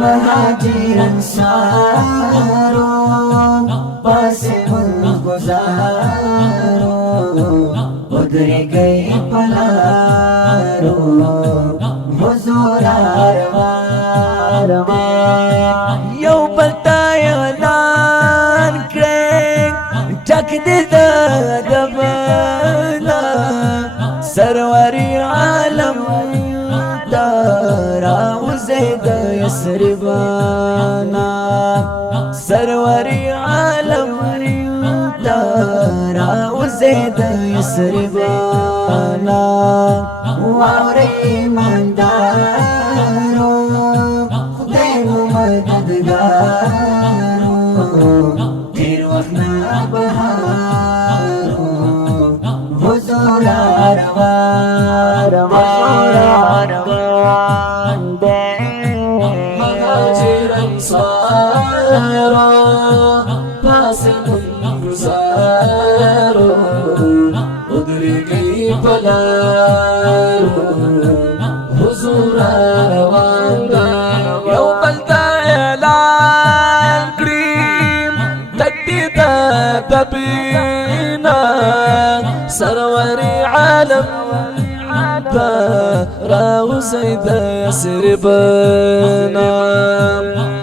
مهاجر انصارو پاسه گزارو ودری گئی پلارو حضور آروان یو بلتا اعلان کرنگ چک دید دبنا سروری عالم دارا وزید یسربانا سروری عالم دارا وزید یسربانا واوری مندارو خدای مددگارو تیر وقنا بهارو حضور آروان دے مهاجر انصارو پاس گزارو ادری گئی پلارو حضور آروان دے یو بلتا اعلان کریم تکتی دا دبینا سروری عالم راو زید یسربانا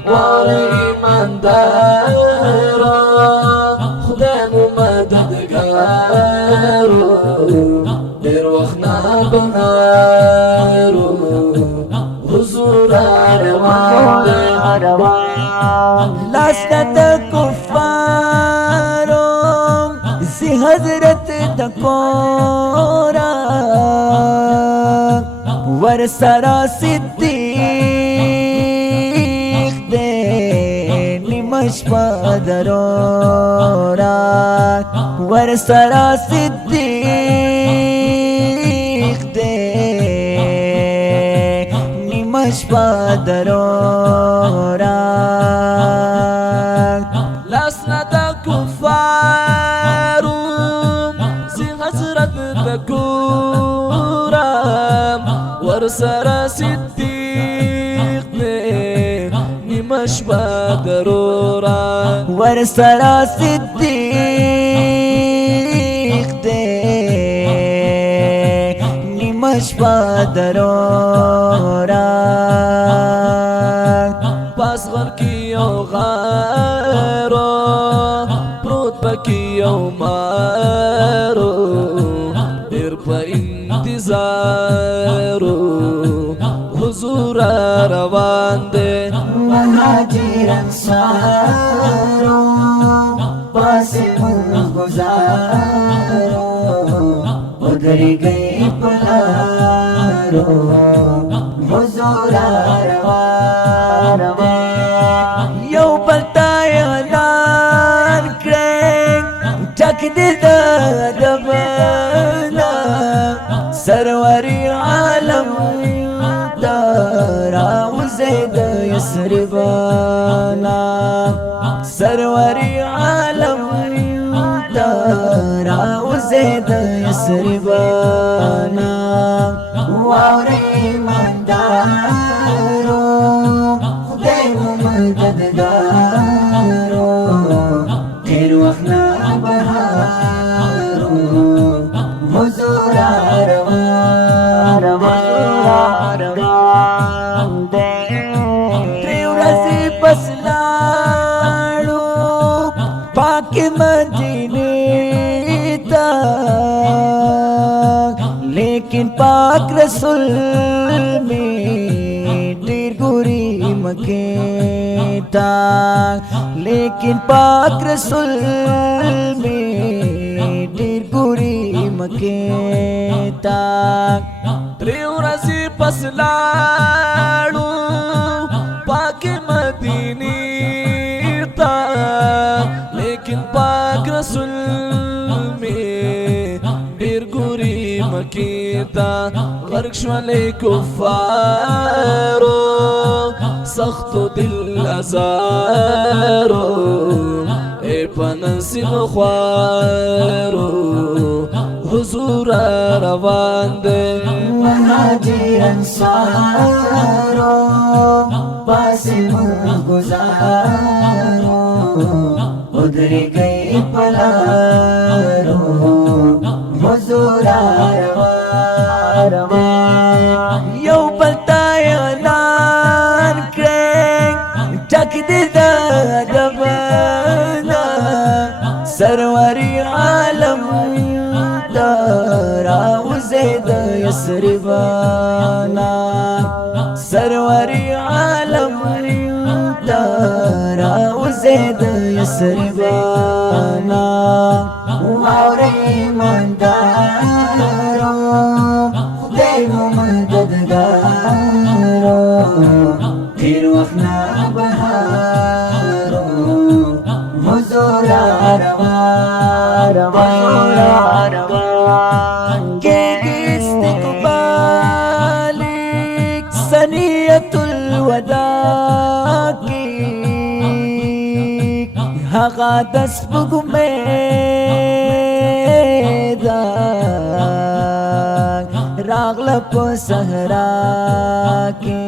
واری ایماندارا خدای مددگارو دیر وقنا بهارو حضور آروان لاستا دا کفارو زی حضرت دا کورا ورسرا صدیق دے نمش پادرورا ورسرا صدیق دے نمش پادرورا لسنا دا کفارو زی حضرت دا کورا ورسرا صدیق دے نمش پادرورا ورسرا صدیق دے نمش پادرورا پاس غر کی او غارو پروت بکی او مارو دیر پا انتظارو حضور آروان دے مهاجر انصارو پاس گزارو ادری گئی پلارو حضور آروان دے یو بلتا اعلان کرنگ چک دید دبنا سروری عالم دارا وزید یسربانا سروری عالم دارا وزید یسربانا واوری مندارو خدای مددگارو تیر وقنا بهارو حضور آروان دے تریو رزی پس لاڑو پاک مدینے تا لیکن پاک رسول میں دیر گوری مکیتا لیکن پاک رسول میں دیر گوری مکیتا تریو رزی پس لاڑو پاک مدینی تا لیکن پاک رسول میں دیر گوری مکیتا غرق شوالی کفارو سخت دل ازارو اے پنسی مخوارو حضور آروان دے مهاجر انصارو پاسی گزارو ادری گئی پلارو حضور روان یو بلتا اعلان کریں ٹک دی دا دبنا سروری عالم راوزی دا یسربانا سروری عالم راوزی دا یسربانا واوری مندارو خدای ممددگارو تیر وقنا بهارو حضور روان کیگی استقبالک سنیت الوداع کی حقا دس بگمیدا راغل پو صحرا کی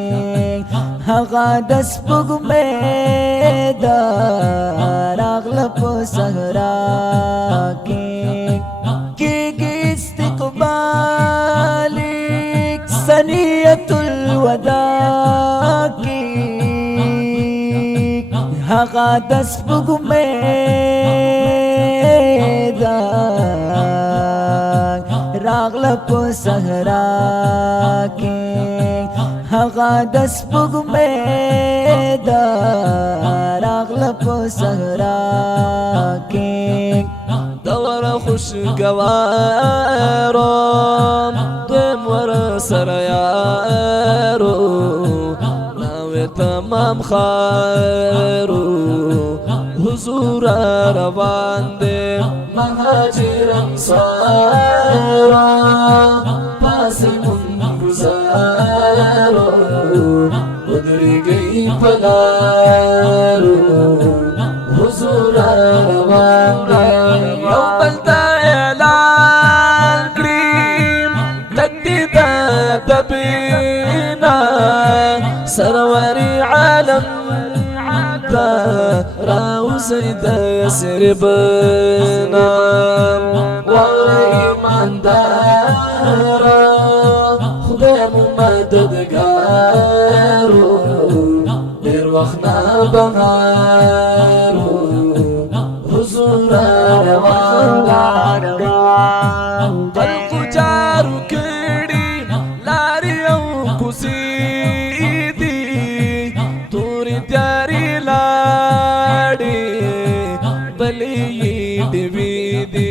حقا دس بگمیدا راغل پو صحرا کی کیگی استقبالک سنیت الوداع کی حقا دس بگمیدا راغل پو صحرا کی حقا دس بگمیدا راغل پو صحرا کی دور خوشگوارو دویم ور سریارو ناوی تمام خارو حضور روان دے مهاجر انصارو پاسی منگزارو ادری گئی پلارو حضور روان دے یو بلتا اعلان کریم تکتی دا دبینا سروری عالم دا راوزی دا یسربنا واغی ایماندارا خدای ممددگارو دیر وقنا بغارو حضور روان خلق جارو کڑی لاری او کسی دی توری تیاری لاڑی بلی ڈبی دی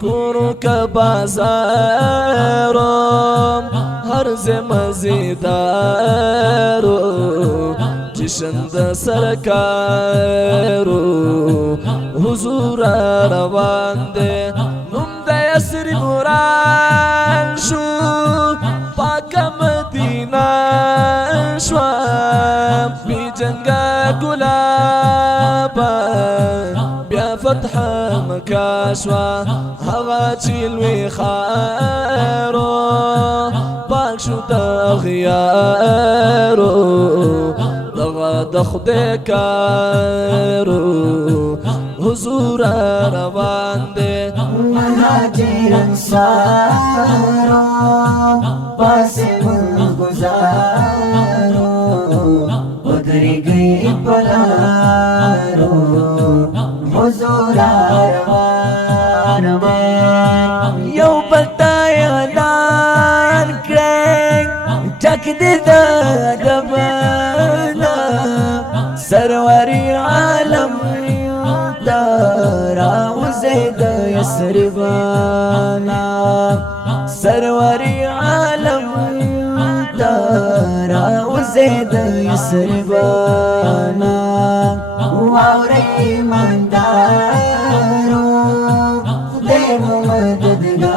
کورو کا بازارو ہرز مزیدارو جشند سرکارو حضور روان دے نم دا یسر مران شو پاک مدینہ شوا بی جنگا گلابا بیا فتح مکاشوا هوا چیلوی خارو پاک شو تغیارو دغا دخده کارو حضور روان دے مهاجر انصارو پاسی گزارو ادری گئی پلارو حضور روان یو بلتا اعلان کریں ٹک دی دا دبنا سروری عالم راوزی دا یسربانا سروری عالم راوزی دا یسربانا واوری مندارو خدای ممددگارو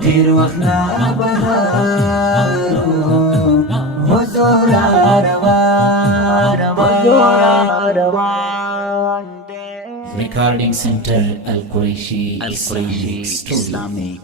تیر وقنا بهارو حضور روان Recording Center Al Quraishi Islamic